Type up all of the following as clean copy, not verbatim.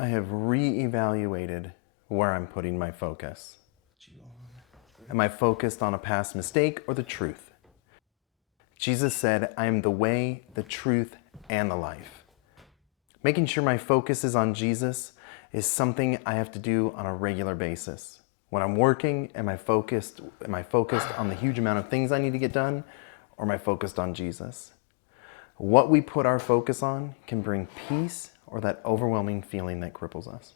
I have reevaluated where I'm putting my focus. Am I focused on a past mistake or the truth? Jesus said, I am the way, the truth, and the life. Making sure my focus is on Jesus is something I have to do on a regular basis. When I'm working, am I focused on the huge amount of things I need to get done, or am I focused on Jesus? What we put our focus on can bring peace or that overwhelming feeling that cripples us.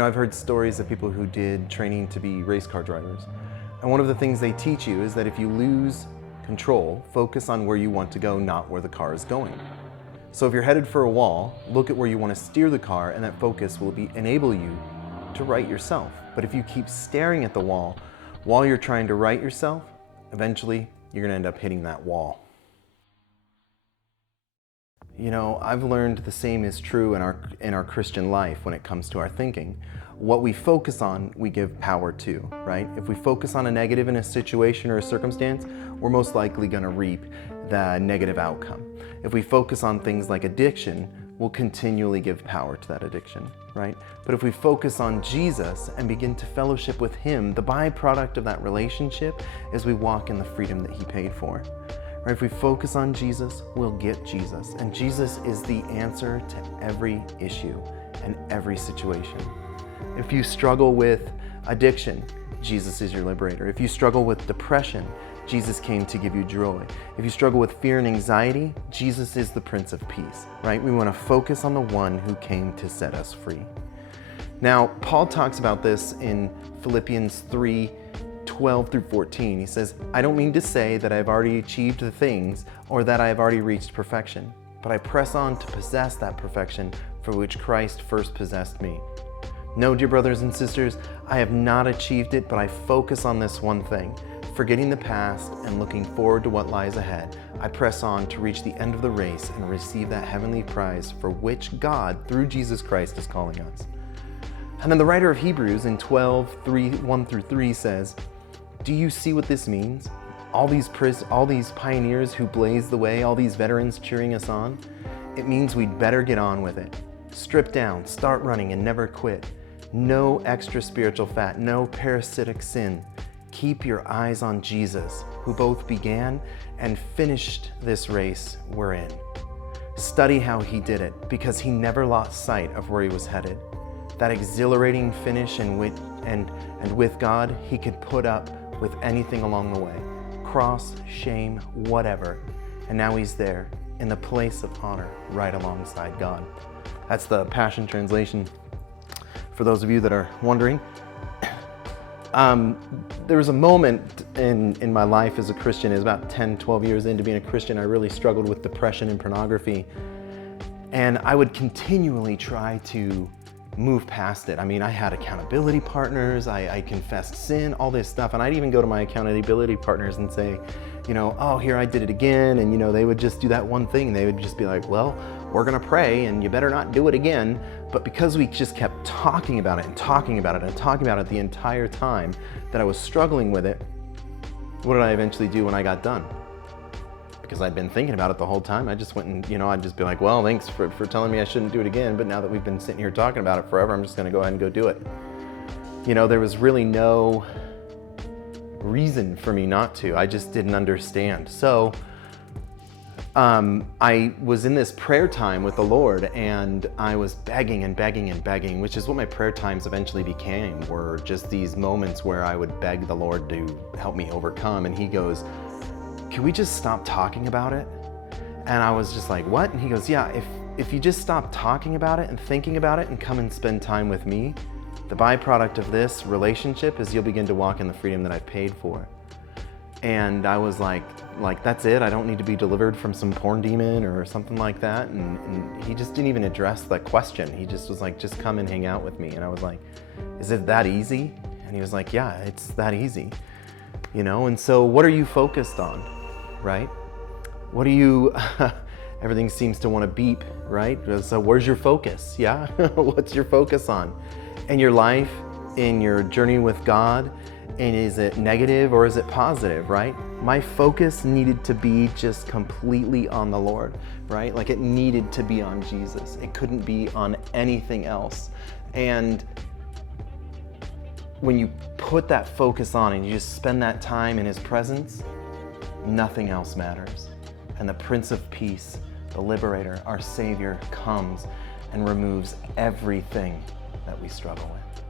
I've heard stories of people who did training to be race car drivers. And one of the things they teach you is that if you lose control, focus on where you want to go, not where the car is going. So if you're headed for a wall, look at where you want to steer the car, and that focus will enable you to right yourself. But if you keep staring at the wall while you're trying to right yourself, eventually you're going to end up hitting that wall. I've learned the same is true in our Christian life when it comes to our thinking. What we focus on, we give power to, right? If we focus on a negative in a situation or a circumstance, we're most likely going to reap the negative outcome. If we focus on things like addiction, we'll continually give power to that addiction, right? But if we focus on Jesus and begin to fellowship with Him, the byproduct of that relationship is we walk in the freedom that He paid for. Right? If we focus on Jesus, we'll get Jesus. And Jesus is the answer to every issue and every situation. If you struggle with addiction, Jesus is your liberator. If you struggle with depression, Jesus came to give you joy. If you struggle with fear and anxiety, Jesus is the Prince of Peace, right? We want to focus on the one who came to set us free. Now, Paul talks about this in Philippians 3:12 through 14. He says, I don't mean to say that I've already achieved the things or that I have already reached perfection, but I press on to possess that perfection for which Christ first possessed me. No, dear brothers and sisters, I have not achieved it, but I focus on this one thing. Forgetting the past and looking forward to what lies ahead, I press on to reach the end of the race and receive that heavenly prize for which God, through Jesus Christ, is calling us. And then the writer of Hebrews in 1 through 3 says, do you see what this means? All these pioneers who blazed the way, all these veterans cheering us on? It means we'd better get on with it. Strip down, start running, and never quit. No extra spiritual fat, no parasitic sin. Keep your eyes on Jesus, who both began and finished this race we're in. Study how He did it, because He never lost sight of where He was headed. That exhilarating finish, and with God, He could put up with anything along the way. Cross, shame, whatever. And now He's there in the place of honor right alongside God. That's the Passion Translation. For those of you that are wondering, there was a moment in my life as a Christian, it was about 10, 12 years into being a Christian, I really struggled with depression and pornography. And I would continually try to move past it. I mean, I had accountability partners, I confessed sin, all this stuff, and I'd even go to my accountability partners and say, oh, here I did it again, and they would just do that one thing. They would just be like, well, we're gonna pray and you better not do it again. But because we just kept talking about it and talking about it and talking about it the entire time that I was struggling with it, what did I eventually do when I got done? Because I'd been thinking about it the whole time, I just went and, I'd just be like, well, thanks for telling me I shouldn't do it again, but now that we've been sitting here talking about it forever, I'm just gonna go ahead and go do it. There was really no reason for me not to. I just didn't understand. So I was in this prayer time with the Lord, and I was begging and begging and begging, which is what my prayer times eventually became, were just these moments where I would beg the Lord to help me overcome. And He goes, can we just stop talking about it? And I was just like, what? And He goes, yeah, if you just stop talking about it and thinking about it and come and spend time with me, the byproduct of this relationship is you'll begin to walk in the freedom that I've paid for. And I was like, that's it? I don't need to be delivered from some porn demon or something like that? And He just didn't even address that question. He just was like, just come and hang out with me. And I was like, is it that easy? And He was like, yeah, it's that easy. And so what are you focused on, right? What are you, everything seems to want to beep, right? So where's your focus? Yeah, what's your focus on? In your life, in your journey with God, and is it negative or is it positive, right? My focus needed to be just completely on the Lord, right? Like it needed to be on Jesus. It couldn't be on anything else. And when you put that focus on and you just spend that time in His presence, nothing else matters. And the Prince of Peace, the Liberator, our Savior, comes and removes everything that we struggle with.